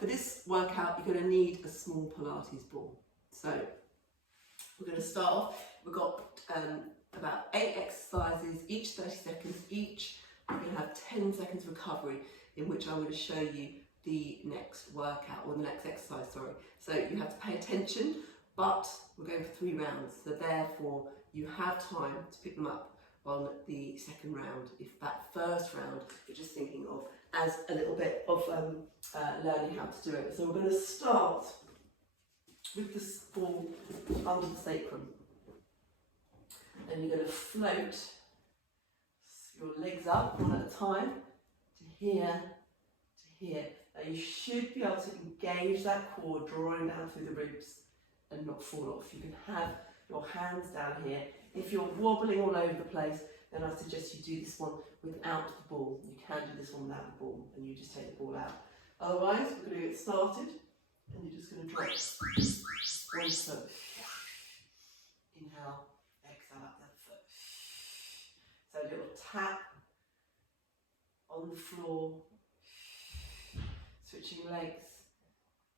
for this workout, you're going to need a small Pilates ball. So we're going to start off. We've got about 8 exercises, each 30 seconds each. We're going to have 10 seconds recovery, in which I'm going to show you the next workout, or the next exercise, sorry. So you have to pay attention, but we're going for 3 rounds. So therefore, you have time to pick them up on the second round. If that first round you're just thinking of as a little bit of learning how to do it. So we're going to start with this ball under the sacrum. And you're going to float your legs up one at a time to here, to here. Now you should be able to engage that core, drawing down through the ribs and not fall off. You can have your hands down here. If you're wobbling all over the place, then I suggest you do this one without the ball. You can do this one without the ball, and you just take the ball out. Otherwise, we're going to get started, and you're just going to drop one foot. Inhale, exhale up that foot. So a little tap on the floor, switching legs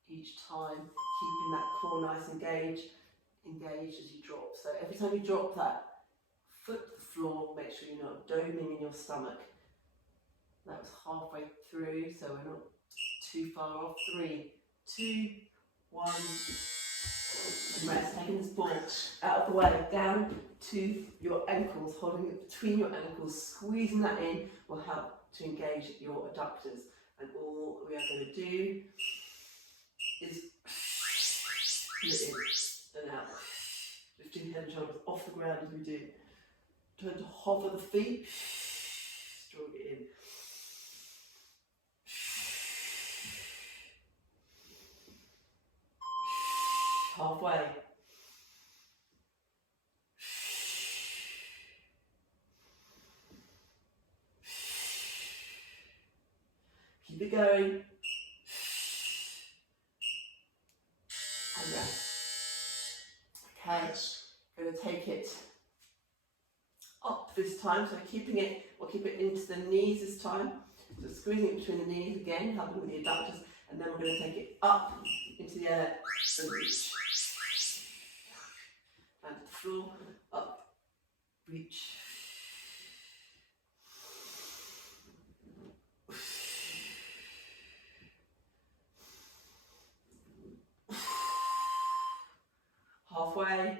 each time, keeping that core nice and engaged as you drop. So every time you drop that foot to the floor, make sure you're not doming in your stomach. That was halfway through, so we're not too far off. 3, 2, 1. Rest. Taking this ball out of the way, down to your ankles, holding it between your ankles, squeezing that in will help to engage your adductors. And all we are going to do is split in and out, lifting head and shoulders off the ground as we do. Turn to hover the feet, draw it in. Halfway. Keep it going. And rest. Okay, going to take it up this time, so we'll keep it into the knees this time. So squeezing it between the knees again, helping with the adductors, and then we're going to take it up into the air and reach. And to the floor, up, reach. Halfway.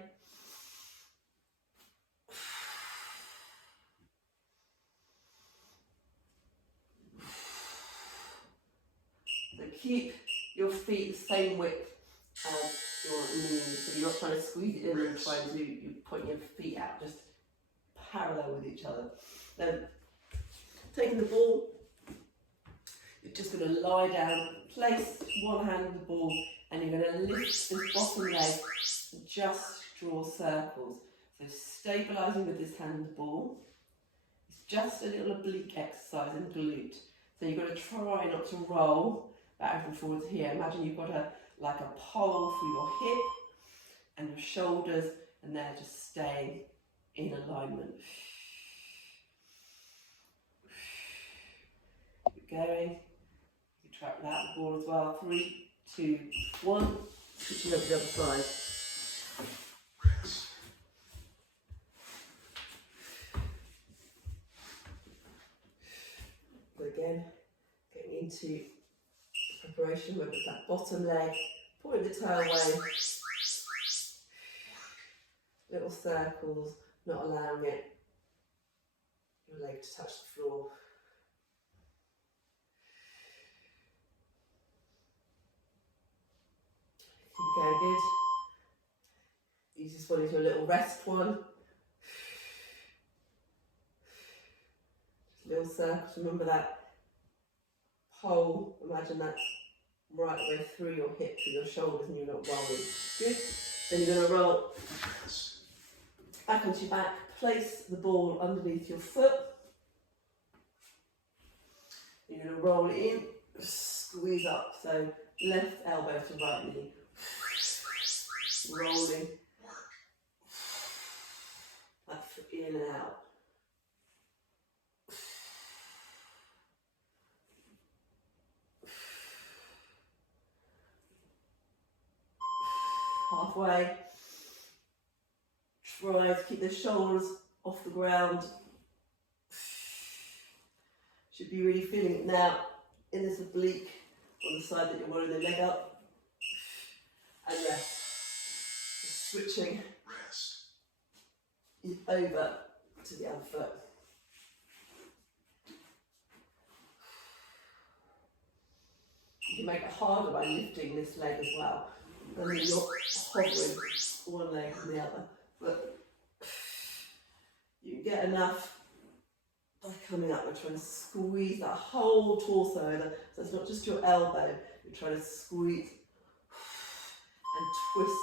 So keep your feet the same width as your knees, so you're not trying to squeeze it in and try to you point your feet out, just parallel with each other. Then taking the ball, you're just going to lie down, place one hand on the ball, and you're going to lift this bottom leg and just draw circles. So stabilising with this hand on the ball. It's just a little oblique exercise in glute. So you've got to try not to roll back and forwards here. Imagine you've got like a pole through your hip and your shoulders, and they're just staying in alignment. Keep going. You can try it without the ball as well. 3, 2, 1. Switching over to the other side. So again, getting into preparation with that bottom leg, pulling the toe away, little circles, not allowing your leg to touch the floor. Keep going, good. Use this one into a little rest one. Just little circles, remember that pole, imagine that's right the way through your hips and your shoulders and you're not rolling. Good. Then you're going to roll back onto your back, place the ball underneath your foot. You're going to roll it in, squeeze up, so left elbow to right knee. Rolling that foot in and out. halfway. Try to keep the shoulders off the ground. Should be really feeling it now in this oblique on the side that you're rolling the leg up. And rest. Just switching over to the other foot. You can make it harder by lifting this leg as well. And then you're hovering one leg and the other. But you can get enough by coming up and trying to squeeze that whole torso over. So it's not just your elbow, you're trying to squeeze and twist.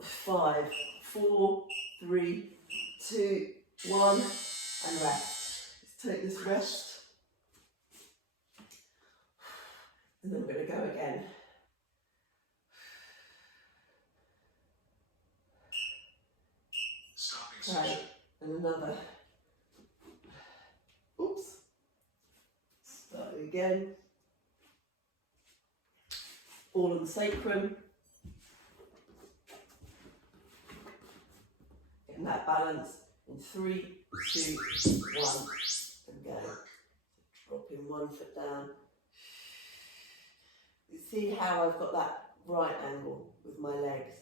Five, four, three, two, one, and rest. Let's take this rest. And then we're going to go again. Okay, and another. Oops. Start again. All on the sacrum. Getting that balance in 3, 2, 1, and go. Dropping one foot down. You see how I've got that right angle with my legs.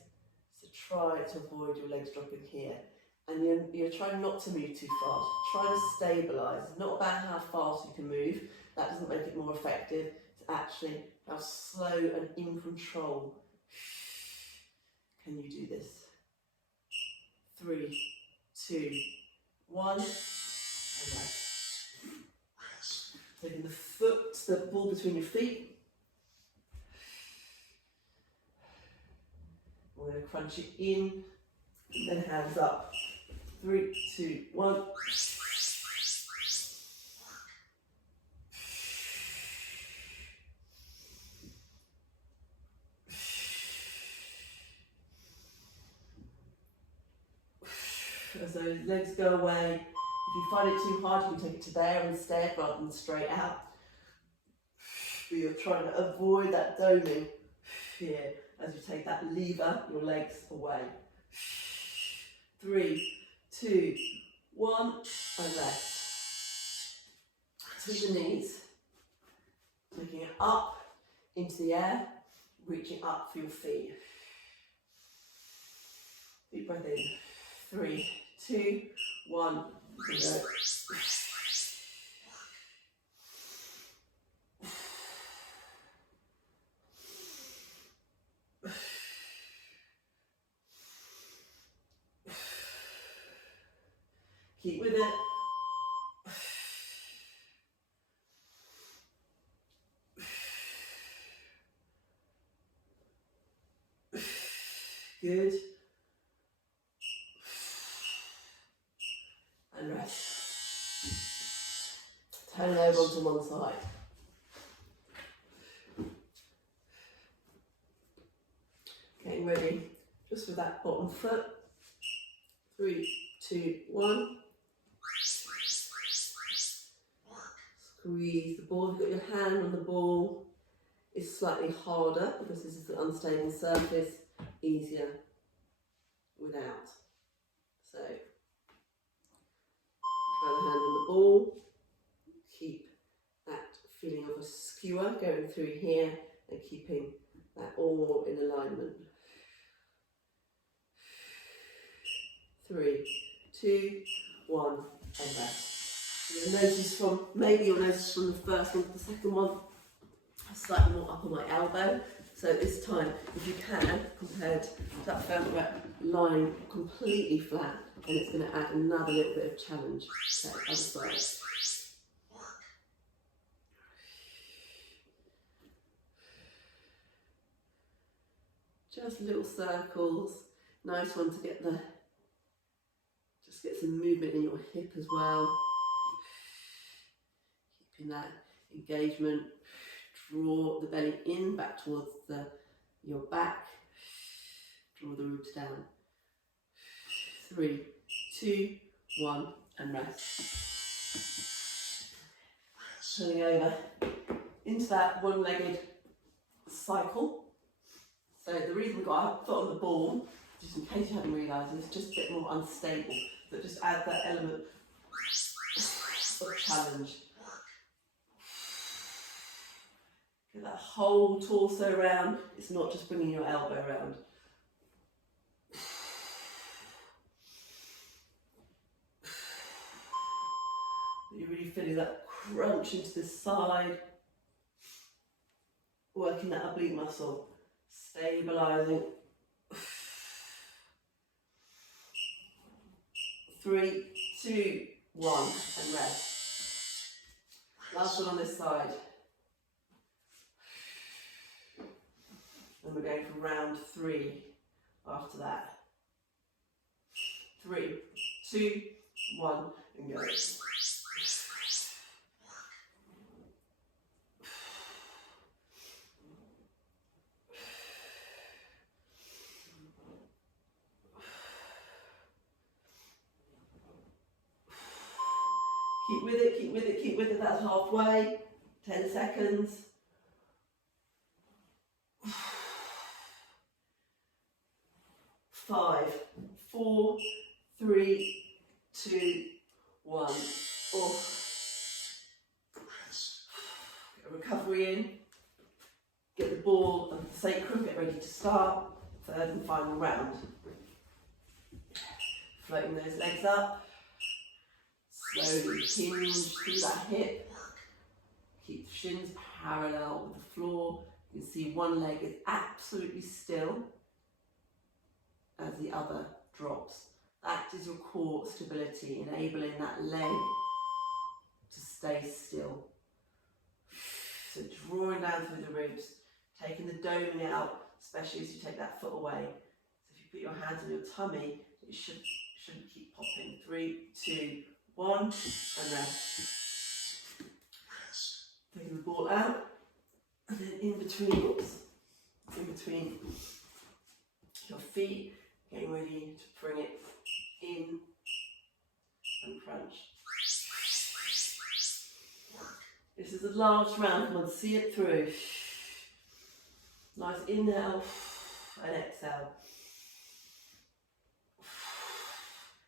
So try to avoid your legs dropping here. And you're trying not to move too fast. Try to stabilise. It's not about how fast you can move. That doesn't make it more effective. It's actually how slow and in control can you do this. 3, 2, 1, and rest. Taking the foot, the ball between your feet. We're going to crunch it in, and then hands up. 3, 2, 1. As those legs go away, if you find it too hard, you can take it to there instead rather than straight out. But you're trying to avoid that doming here as you take that lever, your legs away. 3, 2, 1, and rest. To the knees, taking it up into the air, reaching up for your feet. Deep breath in. 3, 2, 1, and go. Keep with it. Good. And rest. Turn over onto one side. Getting ready just with that bottom foot. 3, 2, 1. Squeeze the ball. If you've got your hand on the ball, it's slightly harder because this is an unstable surface. Easier without. So, try the hand on the ball. Keep that feeling of a skewer going through here and keeping that all in alignment. 3, 2, 1, and rest. Maybe you'll notice from the first one to the second one, slightly more up on my elbow. So this time, if you can, compared to that first rep, lying completely flat, and it's going to add another little bit of challenge. Okay, other side. Just little circles. Nice one to get just get some movement in your hip as well. Keeping that engagement. Draw the belly in, back towards your back. Draw the ribs down. 3, 2, 1, and rest. Turning over into that one-legged cycle. So the reason we've got our foot on the ball, just in case you hadn't realised, is just a bit more unstable. So just add that element of challenge. Get that whole torso around. It's not just bringing your elbow around. You're really feeling that crunch into this side. Working that oblique muscle. Stabilising. 3, 2, 1, and rest. Last one on this side. And we're going for round 3 after that. 3, 2, 1, and go. Keep with it, keep with it, keep with it. That's halfway. 10 seconds. 5, 4, 3, 2, 1. Oh. Get a recovery in. Get the ball and the sacrum. Get ready to start. Third and final round. Floating those legs up. Slowly hinge through that hip. Keep the shins parallel with the floor. You can see one leg is absolutely still as the other drops. That is your core stability, enabling that leg to stay still. So drawing down through the ribs, taking the doming out, especially as you take that foot away. So if you put your hands on your tummy, it shouldn't keep popping. 3, 2, 1, and rest. Taking the ball out, and then in between your feet, getting ready to bring it in and crunch. This is a large round, come on, see it through. Nice inhale and exhale.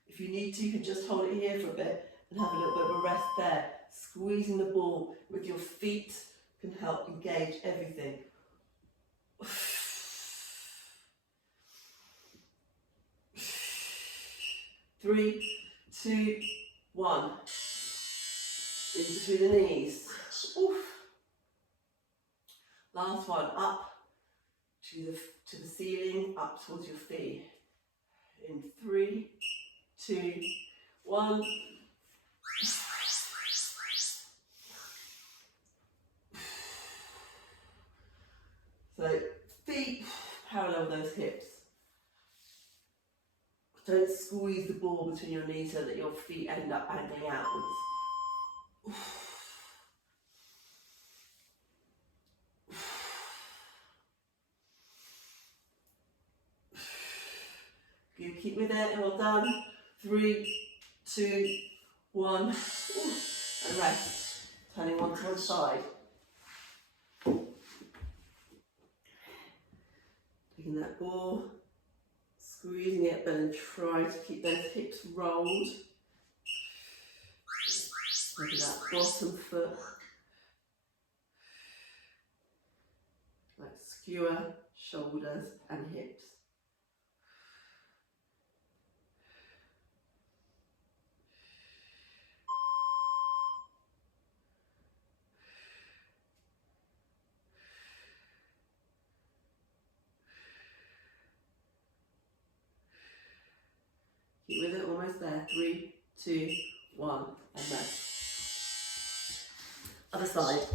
If you need to, you can just hold it here for a bit and have a little bit of a rest there. Squeezing the ball with your feet can help engage everything. 3, 2, 1. In between the knees. Oof. Last one, up to the ceiling, up towards your feet. In 3, 2, 1. So feet parallel with those hips. Don't squeeze the ball between your knees so that your feet end up angling outwards. You keep with it, well done. 3, 2, 1, and rest. Turning one to one side. Taking that ball, squeezing it, but then try to keep those hips rolled. Taking that bottom foot, like skewer, shoulders and hips. Keep with it, almost there. 3, 2, 1, and rest. Other side.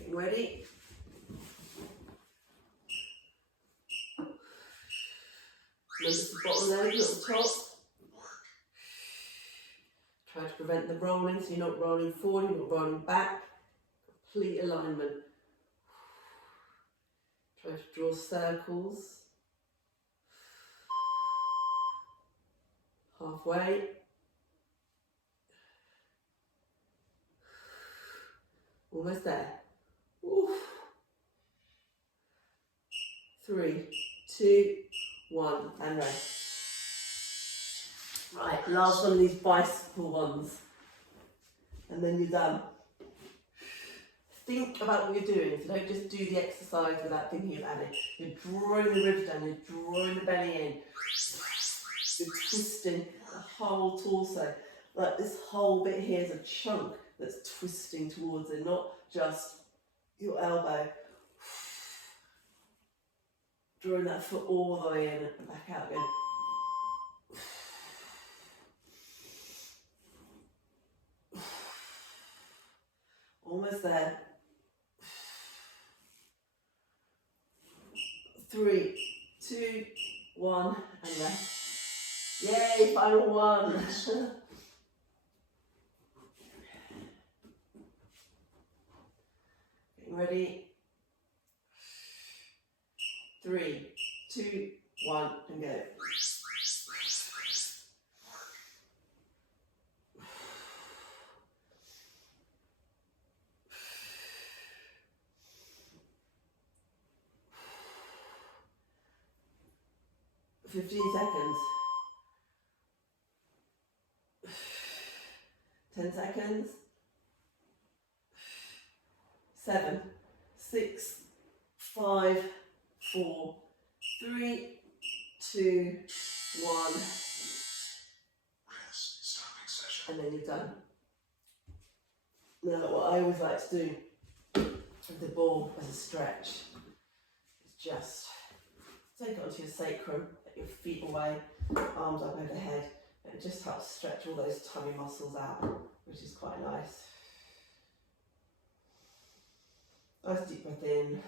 Getting ready. Remember the bottom leg, not the top. Try to prevent the rolling, so you're not rolling forward, you're not rolling back. Complete alignment. Try to draw circles. Halfway. Almost there. Oof. 3, 2, 1, and rest. Right, last one of these bicycle ones. And then you're done. Think about what you're doing, so don't just do the exercise without thinking about it. You're drawing the ribs down, you're drawing the belly in. You're twisting the whole torso. Like this whole bit here is a chunk that's twisting towards it, not just your elbow. Drawing that foot all the way in and back out again. Almost there. 3, 2, 1, and rest. Yay, final one. Getting ready. 3, 2, 1, and go. 15 seconds. 10 seconds. 7, 6, 5, 4, 3, 2, 1. And then you're done. Now, what I always like to do with the ball as a stretch is just take it onto your sacrum, get your feet away, arms up overhead, and it just helps stretch all those tummy muscles out, which is quite nice. Nice deep breath in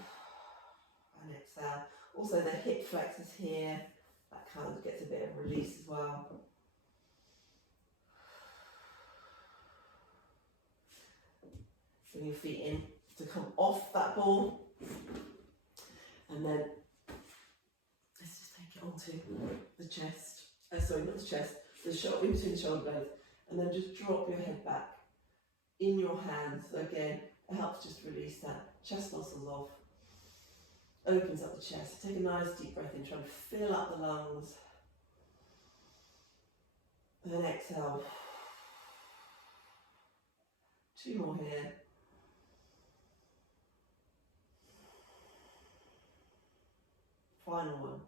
and exhale. Also the hip flexors here, that kind of gets a bit of release as well. Bring your feet in to come off that ball, and then let's just take it onto the chest, sorry, not the chest, the shoulder, in between the shoulder blades, and then just drop your head back in your hands. So again, it helps just release that chest muscles off, opens up the chest. Take a nice deep breath in, try and fill up the lungs, and then exhale. 2 more here. Final one.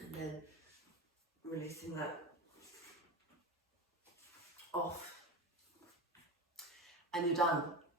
And then releasing that off. And you're done.